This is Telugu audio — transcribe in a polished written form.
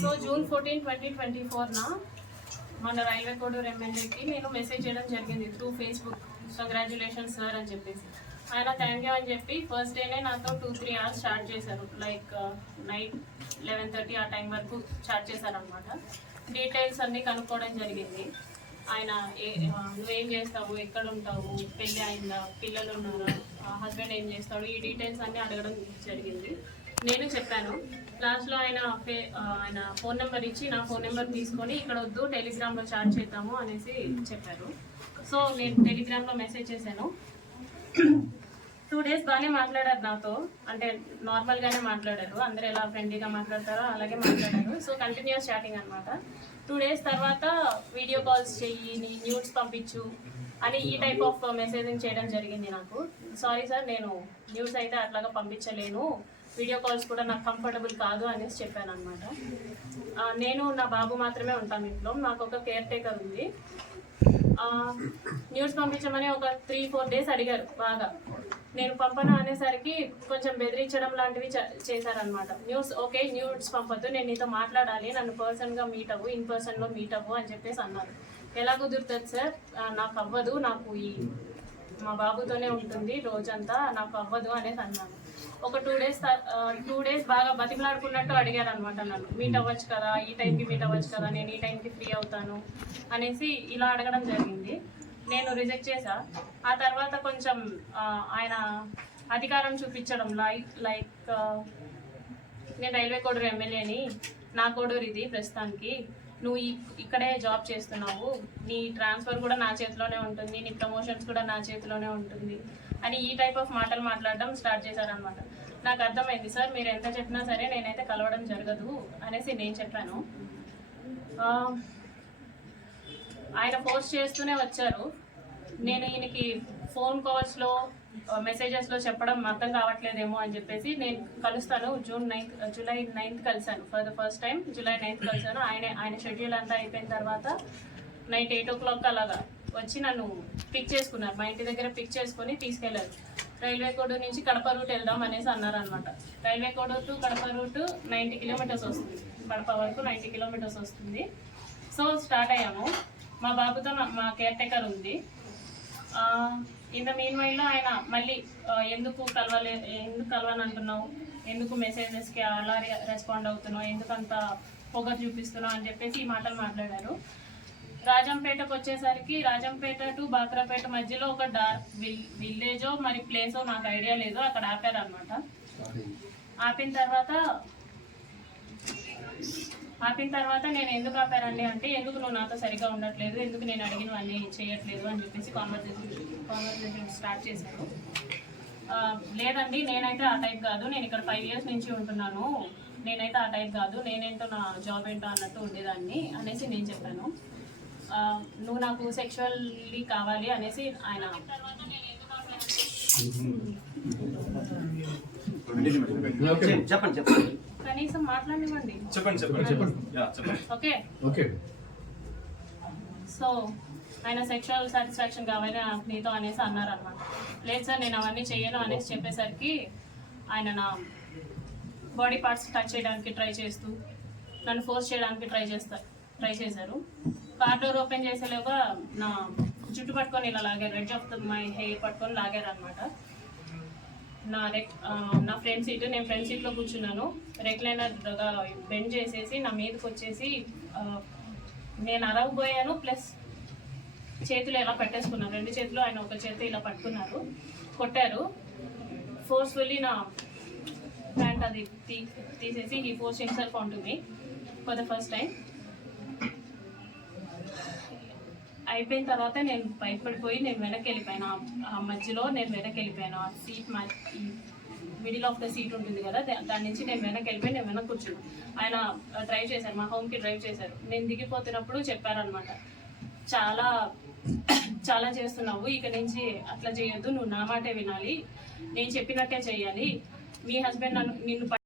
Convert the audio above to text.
సో జూన్ 14, 2024 మన రైల్వే కోడూరు ఎమ్మెల్యేకి నేను మెసేజ్ చేయడం జరిగింది త్రూ ఫేస్బుక్. కంగ్రాచులేషన్స్ సార్ అని చెప్పేసి ఆయన థ్యాంక్ యూ అని చెప్పి ఫస్ట్ డేనే నాతో 2-3 hours స్టార్ట్ చేశారు. లైక్ నైట్ 11:30 ఆ టైం వరకు స్టార్ట్ చేశారనమాట. డీటెయిల్స్ అన్నీ కనుక్కోవడం జరిగింది. ఆయన నువ్వేం చేస్తావు, ఎక్కడ ఉంటావు, పెళ్ళి అయిందా, పిల్లలు ఉన్నారా, హస్బెండ్ ఏం చేస్తాడు, ఈ డీటెయిల్స్ అన్నీ అడగడం జరిగింది. నేను చెప్పాను. లాస్ట్లో ఆయన ఫోన్ నెంబర్ ఇచ్చి నా ఫోన్ నెంబర్ తీసుకొని ఇక్కడ వద్దు టెలిగ్రామ్లో చాట్ చేద్దాము అనేసి చెప్పారు. సో నేను టెలిగ్రామ్లో మెసేజ్ చేశాను. 2 days బాగానే మాట్లాడారు నాతో, అంటే నార్మల్గానే మాట్లాడారు. అందరూ ఎలా ఫ్రెండ్లీగా మాట్లాడతారో అలాగే మాట్లాడారు. సో కంటిన్యూస్ చాటింగ్ అనమాట. 2 days తర్వాత వీడియో కాల్స్ చెయ్యి, న్యూస్ పంపించు అని ఈ టైప్ ఆఫ్ మెసేజింగ్ చేయడం జరిగింది నాకు. సారీ సార్, నేను న్యూస్ అయితే అట్లాగా పంపించలేను, వీడియో కాల్స్ కూడా నాకు కంఫర్టబుల్ కాదు అనేసి చెప్పాను అనమాట. నేను నా బాబు మాత్రమే ఉంటాను ఇంట్లో, నాకు ఒక కేర్ టేకర్ ఉంది. న్యూస్ పంపించమని ఒక 3-4 days అడిగారు బాగా. నేను పంపను అనేసరికి కొంచెం బెదిరించడం లాంటివి చేశారనమాట. ఓకే న్యూస్ పంపొద్దు, నేను నీతో మాట్లాడాలి, నన్ను పర్సన్గా మీట్ అవ్వు, ఇన్ పర్సన్లో మీట్ అవ్వు అని చెప్పేసి అన్నారు. ఎలా కుదురుతుంది సార్, నాకు అవ్వదు, నాకు మా బాబుతోనే ఉంటుంది రోజంతా, నాకు అవ్వదు అనేసి అన్నాను. ఒక 2 days బాగా బతిమలాడుకున్నట్టు అడిగారు అనమాట నన్ను. మీట్ అవ్వచ్చు కదా, ఈ టైంకి మీట్ అవ్వచ్చు కదా, నేను ఈ టైంకి ఫ్రీ అవుతాను అనేసి ఇలా అడగడం జరిగింది. నేను రిజెక్ట్ చేశా. ఆ తర్వాత కొంచెం ఆయన అధికారం చూపించడం లైక్ నేను రైల్వే కోడూరు ఎమ్మెల్యేని, నా కోడూరు ఇది ప్రస్తుతానికి, నువ్వు ఇక్కడే జాబ్ చేస్తున్నావు, నీ ట్రాన్స్ఫర్ కూడా నా చేతిలోనే ఉంటుంది, నీ ప్రమోషన్స్ కూడా నా చేతిలోనే ఉంటుంది అని ఈ టైప్ ఆఫ్ మాటలు మాట్లాడడం స్టార్ట్ చేశారనమాట. నాకు అర్థమైంది సార్, మీరు ఎంత చెప్పినా సరే నేనైతే కలవడం జరగదు అనేసి నేను చెప్పాను. ఆయన ఫోర్స్ చేస్తూనే వచ్చారు. నేను ఈయనకి ఫోన్ కాల్స్లో మెసేజెస్లో చెప్పడం అర్థం కావట్లేదేమో అని చెప్పేసి నేను కలుస్తాను. జూలై 9th కలిశాను. For the first time July 9th కలిశాను. ఆయన షెడ్యూల్ అంతా అయిపోయిన తర్వాత నైట్ 8 o'clock అలాగా వచ్చి నన్ను పిక్ చేసుకున్నారు. మా ఇంటి దగ్గర పిక్ చేసుకొని తీసుకెళ్లారు. రైల్వే కోడూరు నుంచి కడప రూట్ వెళ్దాం అనేసి అన్నారు అనమాట. Railway Koduru to Kadapa route 90 kilometers వస్తుంది, కడప వరకు 90 kilometers వస్తుంది. సో స్టార్ట్ అయ్యాము. మా బాబుతో మా కేర్ టేకర్ ఉంది. ఇన్ ద మీన్ వైల్లో ఆయన మళ్ళీ ఎందుకు కలవని అంటున్నావు, ఎందుకు మెసేజెస్కి అలా రెస్పాండ్ అవుతున్నావు, ఎందుకంత పొగరు చూపిస్తున్నావు అని చెప్పేసి ఈ మాటలు మాట్లాడారు. రాజంపేటకు వచ్చేసరికి రాజంపేట టు బాక్రాపేట మధ్యలో ఒక విలేజో మరి ప్లేసో నాకు ఐడియా లేదు, అక్కడ ఆపారనమాట. ఆపిన తర్వాత నేను ఎందుకు ఆపారండి అంటే, ఎందుకు నువ్వు నాతో సరిగ్గా ఉండట్లేదు, ఎందుకు నేను అడిగినవన్నీ చేయట్లేదు అని చెప్పేసి కాన్వర్సేషన్ స్టార్ట్ చేశారు. లేదండి నేనైతే ఆ టైప్ కాదు, నేను ఇక్కడ 5 years నుంచి ఉంటున్నాను, నేనైతే ఆ టైప్ కాదు, నేనేంటో నా జాబ్ ఏంటో అన్నట్టు ఉండేదాన్ని అనేసి నేను చెప్పాను. నువ్వు నాకు సెక్షువల్లీ కావాలి అనేసి ఆయన కనీసం మాట్లాడివ్వండి. ఓకే. సో ఆయన సెక్షువల్ సాటిస్ఫాక్షన్ కావాలి నీతో అనేసి అన్నారు అనమాట. లేదు సార్ నేను అవన్నీ చేయను అనేసి చెప్పేసరికి ఆయన నా బాడీ పార్ట్స్ టచ్ చేయడానికి ట్రై చేస్తూ నన్ను ఫోర్స్ చేయడానికి ట్రై చేశారు. కార్ డోర్ ఓపెన్ చేసేలోగా నా జుట్టు పట్టుకొని ఇలా లాగారు, రెడ్ ఆఫ్ మై హెయిర్ పట్టుకొని లాగారు అనమాట. నా ఫ్రంట్ సీట్, నేను ఫ్రంట్ సీట్లో కూర్చున్నాను. రెక్లైనర్ బెండ్ చేసేసి నా మీదకి వచ్చేసి నేను అరవబోయాను, ప్లస్ చేతులు ఇలా పెట్టేసుకున్నాను. 2 చేతులు ఆయన ఒక చేతి ఇలా పట్టుకున్నారు, కొట్టారు. ఫోర్స్ఫుల్లీ నా ప్యాంట్ అది తీసేసి he force himself on to me for the first time. అయిపోయిన తర్వాత నేను భయపడిపోయి నేను వెనక్కి వెళ్ళిపోయాను. ఆ మధ్యలో నేను వెనక్కి వెళ్ళిపోయాను. ఆ seat middle of the seat ఉంటుంది కదా, దాని నుంచి నేను వెనక్కి వెళ్ళిపోయి నేను వెనక్కి కూర్చున్నాను. ఆయన డ్రైవ్ చేశారు, మా హోమ్కి డ్రైవ్ చేశారు. నేను దిగిపోతున్నప్పుడు చెప్పారనమాట, చాలా చేస్తున్నావు, ఇక నుంచి అట్లా చేయొద్దు, నువ్వు నా మాటే వినాలి, నేను చెప్పినట్టే చేయాలి, మీ హస్బెండ్ నిన్ను